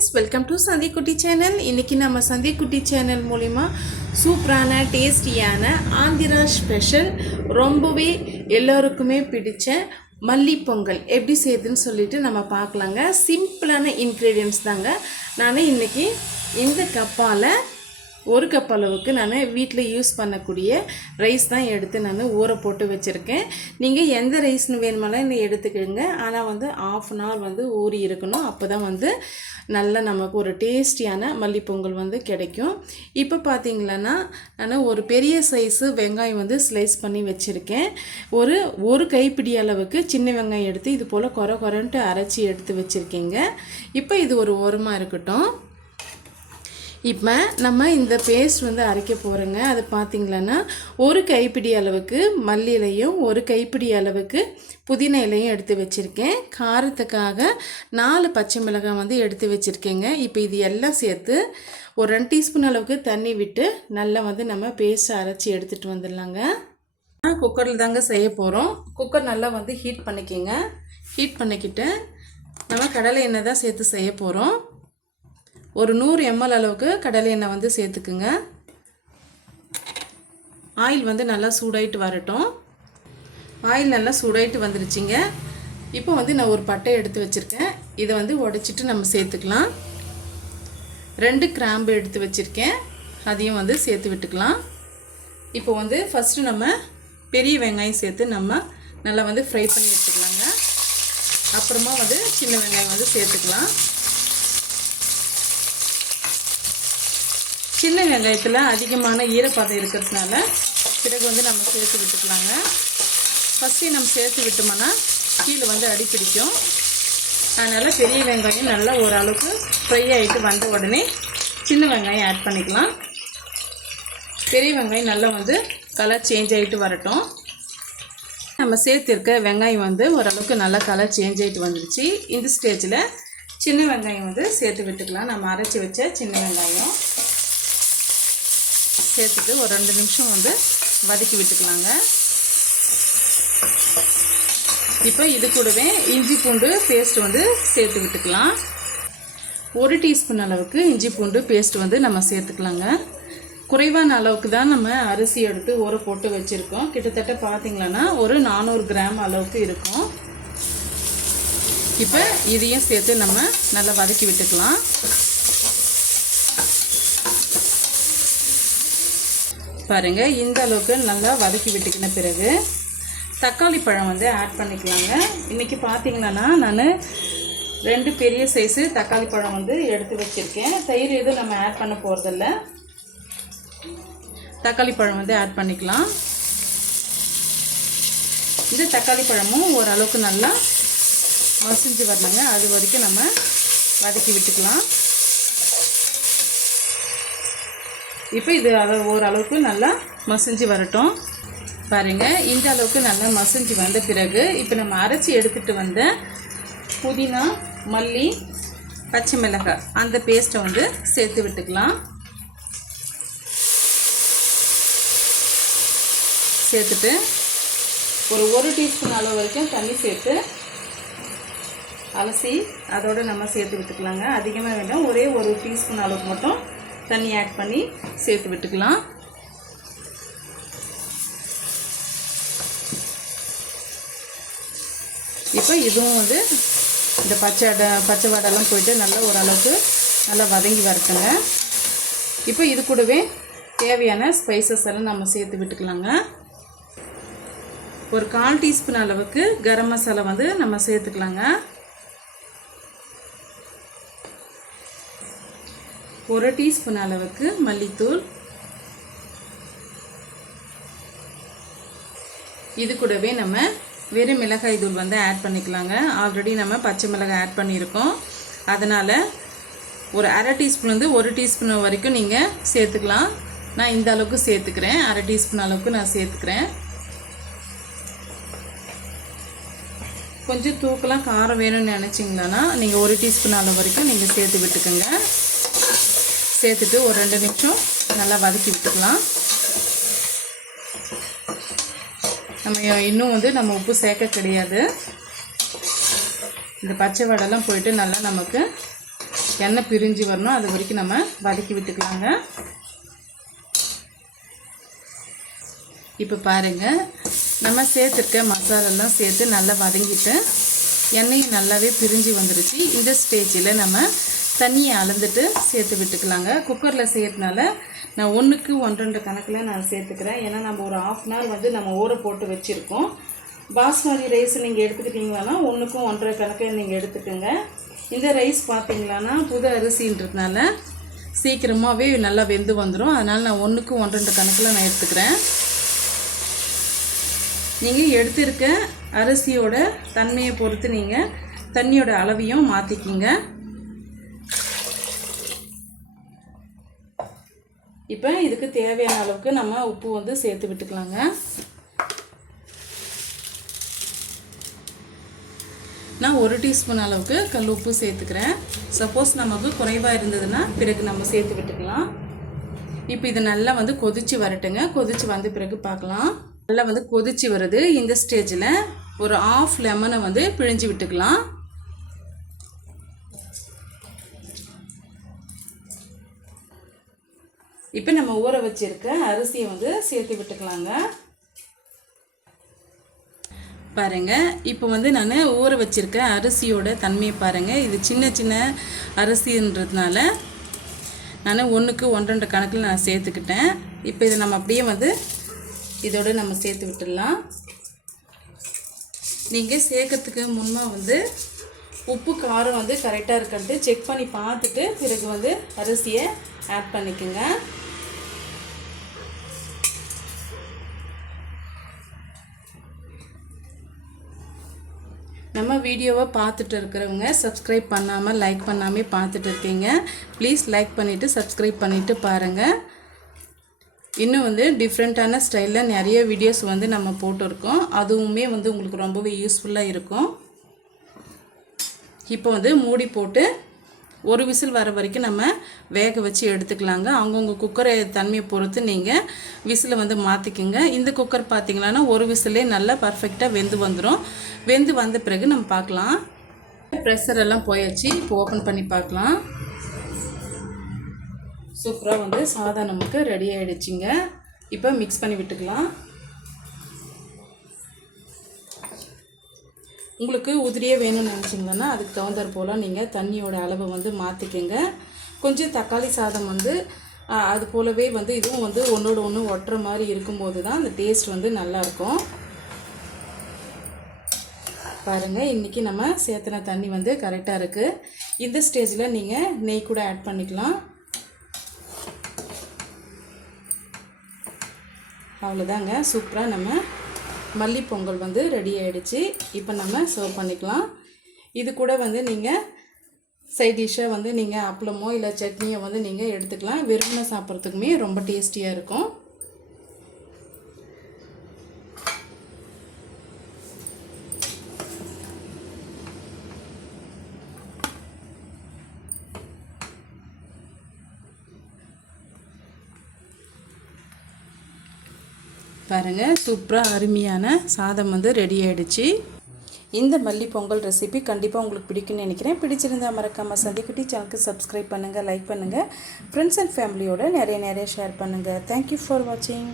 Friends welcome to Sandhikutty channel இன்றைக்கி நம்ம சந்திக்குட்டி channel மூலிமா சூப்பரான டேஸ்டியான ஆந்திரா ஸ்பெஷல் ரொம்பவே எல்லோருக்குமே பிடிச்ச மல்லிப்பொங்கல் எப்படி செய்யுதுன்னு சொல்லிட்டு நம்ம பார்க்கலாங்க. சிம்பிளான இன்க்ரீடியன்ஸ் தாங்க. நான் இன்றைக்கி இந்த கப்பால் ஒரு கப் அளவுக்கு நான் வீட்டில் யூஸ் பண்ணக்கூடிய ரைஸ் தான் எடுத்து நான் ஊற போட்டு வச்சுருக்கேன். நீங்கள் எந்த ரைஸ்னு வேணுமெல்லாம் இன்னும் எடுத்துக்கோங்க. ஆனால் வந்து ஆஃப் அன் ஹவர் வந்து ஊறி இருக்கணும். அப்போ தான் வந்து நல்ல நமக்கு ஒரு டேஸ்டியான மல்லிப்பொங்கல் வந்து கிடைக்கும். இப்போ பார்த்தீங்களன்னா நான் ஒரு பெரிய சைஸு வெங்காயம் வந்து ஸ்லைஸ் பண்ணி வச்சுருக்கேன். ஒரு ஒரு கைப்பிடி அளவுக்கு சின்ன வெங்காயம் எடுத்து இது போல் குறை குறைன்ட்டு அரைச்சி எடுத்து வச்சுருக்கீங்க. இப்போ இது ஒரு ஓரமாக இருக்கட்டும். இப்போ நம்ம இந்த பேஸ்ட் வந்து அரைக்க போகிறோங்க அது பார்த்திங்களன்னா ஒரு கைப்பிடி அளவுக்கு மல்லி இலையும் ஒரு கைப்பிடி அளவுக்கு புதினா இலையும் எடுத்து வச்சுருக்கேன். காரத்துக்காக நாலு பச்சை மிளகாய் வந்து எடுத்து வச்சுருக்கேங்க. இப்போ இது எல்லாம் சேர்த்து ஒரு ரெண்டு டீஸ்பூன் அளவுக்கு தண்ணி விட்டு நல்லா வந்து நம்ம பேஸ்ட் அரைச்சி எடுத்துகிட்டு வந்துடலாங்க. குக்கரில் தாங்க செய்ய போகிறோம் குக்கர் நல்லா வந்து ஹீட் பண்ணிக்கோங்க. ஹீட் பண்ணிக்கிட்டு நம்ம கடலை எண்ணெய் தான் சேர்த்து செய்ய போகிறோம் ஒரு நூறு எம்எல் அளவுக்கு கடலை எண்ணெய் வந்து சேர்த்துக்குங்க. ஆயில் வந்து நல்லா சூடாயிட்டு வரட்டும். ஆயில் நல்லா சூடாயிட்டு வந்துருச்சுங்க. இப்போ வந்து நான் ஒரு பட்டை எடுத்து வச்சுருக்கேன். இதை வந்து உடைச்சிட்டு நம்ம சேர்த்துக்கலாம். ரெண்டு கிராம்பு எடுத்து வச்சுருக்கேன். அதையும் வந்து சேர்த்து விட்டுக்கலாம். இப்போ வந்து ஃபஸ்ட்டு நம்ம பெரிய வெங்காயம் சேர்த்து நம்ம நல்லா வந்து ஃப்ரை பண்ணி வச்சுக்கலாங்க. அப்புறமா வந்து சின்ன வெங்காயம் வந்து சேர்த்துக்கலாம். சின்ன வெங்காயத்தில் அதிகமான ஈரப்பதம் இருக்கிறதுனால பிறகு வந்து நம்ம சேர்த்து விட்டுக்கலாங்க. ஃபஸ்ட்டு நம்ம சேர்த்து விட்டோம்னா கீழே வந்து அடி பிடிக்கும். அதனால் பெரிய வெங்காயம் நல்லா ஓரளவுக்கு ஃப்ரை ஆகிட்டு வந்த உடனே சின்ன வெங்காயம் ஆட் பண்ணிக்கலாம். பெரிய வெங்காயம் நல்லா வந்து கலர் சேஞ்ச் ஆகிட்டு வரட்டும். நம்ம சேர்த்துருக்க வெங்காயம் வந்து ஓரளவுக்கு நல்லா கலர் சேஞ்ச் ஆகிட்டு வந்துருச்சு. இந்த ஸ்டேஜில் சின்ன வெங்காயம் வந்து சேர்த்து விட்டுக்கலாம். நம்ம அரைச்சி வச்ச சின்ன வெங்காயம். சேர்த்துட்டு ஒரு ரெண்டு நிமிஷம் வந்து வதக்கி விட்டுக்கலாங்க. இப்போ இது கூடவே இஞ்சி பூண்டு பேஸ்ட் வந்து சேர்த்து விட்டுக்கலாம். ஒரு டீஸ்பூன் அளவுக்கு இஞ்சி பூண்டு பேஸ்ட் வந்து நம்ம சேர்த்துக்கலாங்க. குறைவான அளவுக்கு தான் நம்ம அரிசி எடுத்து ஊற போட்டு வச்சுருக்கோம். கிட்டத்தட்ட பார்த்திங்கன்னா ஒரு நானூறு கிராம் அளவுக்கு இருக்கும். இப்போ இதையும் சேர்த்து நம்ம நல்லா வதக்கி விட்டுக்கலாம். பாருங்கள் இந்த அளவுக்கு நல்லா வதக்கி விட்டுக்கின பிறகு தக்காளி பழம் வந்து ஆட் பண்ணிக்கலாங்க. இன்றைக்கி பார்த்தீங்கன்னா நான் ரெண்டு பெரிய சைஸு தக்காளி பழம் வந்து எடுத்து வச்சுருக்கேன். தயிர் எதுவும் நம்ம ஆட் பண்ண போகிறதில்ல தக்காளி பழம் வந்து ஆட் பண்ணிக்கலாம். இந்த தக்காளி பழமும் ஓரளவுக்கு நல்லா மசிஞ்சு வரணுங்க. அது வரைக்கும் நம்ம வதக்கி விட்டுக்கலாம். இப்போ இது ஓரளவுக்கு நல்லா மசிஞ்சு வரட்டும். பாருங்கள் இந்த அளவுக்கு நல்லா மசிஞ்சு வந்த பிறகு இப்போ நம்ம அரைச்சி எடுத்துகிட்டு வந்த புதினா மல்லி பச்சை மிளகாய் அந்த பேஸ்ட்டை வந்து சேர்த்து விட்டுக்கலாம். சேர்த்துட்டு ஒரு ஒரு டீஸ்பூன் அளவு வரைக்கும் தண்ணி சேர்த்து அலசி அதோடு நம்ம சேர்த்து விட்டுக்கலாங்க. அதிகமாக வேண்டாம் ஒரே ஒரு டீஸ்பூன் அளவுக்கு மட்டும் தண்ணி ஆட் பண்ணி சேர்த்து விட்டுக்கலாம். இப்போ இதுவும் வந்து இந்த பச்சை அடை பச்சை வடைலாம் போயிட்டு நல்லா ஓரளவுக்கு நல்லா வதங்கி வரட்டுங்க. இப்போ இது கூடவே தேவையான ஸ்பைசஸ் எல்லாம் நம்ம சேர்த்து விட்டுக்கலாங்க. ஒரு கால் டீஸ்பூன் அளவுக்கு கரம் மசாலா வந்து நம்ம சேர்த்துக்கலாங்க. ஒரு டீஸ்பூன் அளவுக்கு மல்லித்தூள். இது கூடவே நம்ம வெறும் மிளகாய் தூள் வந்து ஆட் பண்ணிக்கலாங்க. ஆல்ரெடி நம்ம பச்சை மிளகாய் ஆட் பண்ணியிருக்கோம். அதனால் ஒரு அரை டீஸ்பூன் வந்து ஒரு டீஸ்பூன் வரைக்கும் நீங்கள் சேர்த்துக்கலாம். நான் இந்த அளவுக்கு சேர்த்துக்கிறேன். அரை டீஸ்பூன் அளவுக்கு நான் சேர்த்துக்கிறேன். கொஞ்சம் தூக்கலாம் காரம் வேணும்னு நினச்சிங்களான்னா நீங்கள் ஒரு டீஸ்பூன் அளவு வரைக்கும் நீங்கள் சேர்த்து விட்டுக்கோங்க. சேர்த்துட்டு ஒரு ரெண்டு நிமிஷம் நல்லா வதக்கி விட்டுக்கலாம். நம்ம இன்னும் வந்து நம்ம உப்பு சேர்க்க கிடையாது. இந்த பச்சை வடைலாம் போயிட்டு நல்லா நமக்கு எண்ணெய் பிரிஞ்சு வரணும். அது வரைக்கும் நம்ம வதக்கி விட்டுக்கலாங்க. இப்போ பாருங்கள் நம்ம சேர்த்துருக்க மசாலெல்லாம் சேர்த்து நல்லா வதங்கிட்டு எண்ணெயும் நல்லாவே பிரிஞ்சு வந்துருச்சு. இந்த ஸ்டேஜில் நம்ம தண்ணியை அளந்துட்டு சேர்த்து விட்டுக்கலாங்க. குக்கரில் செய்கிறதுனால நான் ஒன்றுக்கு ஒன்றரை கணக்கில் நான் சேர்த்துக்கிறேன். ஏன்னா நம்ம ஒரு ஆஃப் அன் ஹவர் வந்து நம்ம ஊற போட்டு வச்சுருக்கோம். பாஸ்மதி ரைஸ் நீங்கள் எடுத்துக்கிட்டிங்களானா ஒன்றுக்கும் ஒன்றரை கணக்கில் நீங்கள் எடுத்துக்கோங்க. இந்த ரைஸ் பார்த்தீங்களான்னா புது அரிசின்றதுனால சீக்கிரமாகவே நல்லா வெந்து வந்துடும் அதனால் நான் ஒன்றுக்கும் ஒன்றரை கணக்கில் நான் எடுத்துக்கிறேன். நீங்கள் எடுத்திருக்க அரிசியோட தன்மையை பொறுத்து நீங்கள் தண்ணியோட அளவையும் மாற்றிக்கிங்க இப்போ இதுக்கு தேவையான அளவுக்கு நம்ம உப்பு வந்து சேர்த்து விட்டுக்கலாங்க. நான் ஒரு டீஸ்பூன் அளவுக்கு கல் உப்பு சேர்த்துக்கிறேன். சப்போஸ் நமக்கு குறைவாக இருந்ததுன்னா பிறகு நம்ம சேர்த்து விட்டுக்கலாம். இப்போ இது நல்லா வந்து கொதிச்சு வரட்டுங்க. கொதிச்சு வந்த பிறகு பார்க்கலாம். நல்லா வந்து கொதிச்சு வருது. இந்த ஸ்டேஜில் ஒரு ஆஃப் லெமனை வந்து பிழிஞ்சு விட்டுக்கலாம். இப்போ நம்ம ஊற வச்சிருக்க அரிசியை வந்து சேர்த்து விட்டுக்கலாங்க. பாருங்க இப்போ வந்து நான் ஊற வச்சிருக்க அரிசியோட தன்மையை பாருங்க. இது சின்ன சின்ன அரிசின்றதுனால நான் ஒன்றுக்கு ஒன்றரை கணக்கில் நான் சேர்த்துக்கிட்டேன். இப்போ இதை நம்ம அப்படியே வந்து இதோடு நம்ம சேர்த்து விட்டுடலாம். நீங்கள் சேர்க்கறதுக்கு முன்பாக வந்து உப்பு காரம் வந்து கரெக்டாக இருக்கிறது. செக் பண்ணி பார்த்துட்டு பிறகு வந்து அரிசியை ஆட் பண்ணிக்கோங்க. நம்ம வீடியோவை பார்த்துட்டு இருக்கிறவங்க சப்ஸ்கிரைப் பண்ணாமல் லைக் பண்ணாமே பார்த்துட்டு இருக்கீங்க. ப்ளீஸ் லைக் பண்ணிவிட்டு சப்ஸ்கிரைப் பண்ணிவிட்டு பாருங்கள் இன்னும் வந்து டிஃப்ரெண்ட்டான ஸ்டைலில் நிறைய வீடியோஸ் வந்து நம்ம போட்டிருக்கோம். அதுவுமே வந்து உங்களுக்கு ரொம்பவே யூஸ்ஃபுல்லாக இருக்கும். இப்போ வந்து மூடி போட்டு ஒரு விசில் வர வரைக்கும் நம்ம வேக வச்சு எடுத்துக்கலாங்க. அவங்கவுங்க குக்கரை தன்மையை பொறுத்து நீங்கள் விசிலை வந்து மாற்றிக்குங்க இந்த குக்கர் பார்த்தீங்கன்னா ஒரு விசிலே நல்லா பர்ஃபெக்டாக வெந்து வந்துடும் வெந்து வந்த பிறகு நம்ம பார்க்கலாம் ப்ரெஷர் எல்லாம் போயாச்சு. இப்போ ஓப்பன் பண்ணி பார்க்கலாம் சூப்பராக வந்து சாதம் நமக்கு ரெடி ஆகிடுச்சிங்க இப்போ மிக்ஸ் பண்ணி விட்டுக்கலாம். உங்களுக்கு உதிரியே வேணும்னு நினச்சிங்கன்னா அதுக்கு தகுந்தாற் போல் நீங்கள் தண்ணியோட அளவை வந்து மாற்றிக்கங்க கொஞ்சம் தக்காளி சாதம் வந்து அது போலவே வந்து இதுவும் வந்து ஒன்றோட ஒன்று ஒட்டுற மாதிரி இருக்கும்போது தான் அந்த டேஸ்ட் வந்து நல்லாயிருக்கும் பாருங்கள் இன்றைக்கி நம்ம சேர்த்துன தண்ணி வந்து கரெக்டாக இருக்குது இந்த ஸ்டேஜில் நீங்கள் நெய் கூட ஆட் பண்ணிக்கலாம். அவ்வளோதாங்க சூப்பராக நம்ம மல்லி பொங்கல் வந்து ரெடி ஆகிடுச்சு இப்போ நம்ம சர்வ் பண்ணிக்கலாம். இது கூட வந்து நீங்கள் சைட் டிஷ்ஷாக வந்து நீங்கள் அப்பளமோ இல்லை சட்னியோ வந்து நீங்கள் எடுத்துக்கலாம். விரும்பின சாப்பிட்றதுக்குமே ரொம்ப டேஸ்டியாக இருக்கும். பாருங்கள் சூப்பராக அருமையான சாதம் வந்து ரெடி ஆகிடுச்சு இந்த மல்லி பொங்கல் ரெசிபி கண்டிப்பாக உங்களுக்கு பிடிக்கும்னு நினைக்கிறேன். பிடிச்சிருந்தா மறக்காமல் சந்திக்குட்டி சேனலுக்கு சப்ஸ்கிரைப் பண்ணுங்கள் லைக் பண்ணுங்கள் ஃப்ரெண்ட்ஸ் அண்ட் ஃபேமிலியோட நிறைய நிறைய ஷேர் பண்ணுங்கள் தேங்க்யூ ஃபார் வாட்சிங்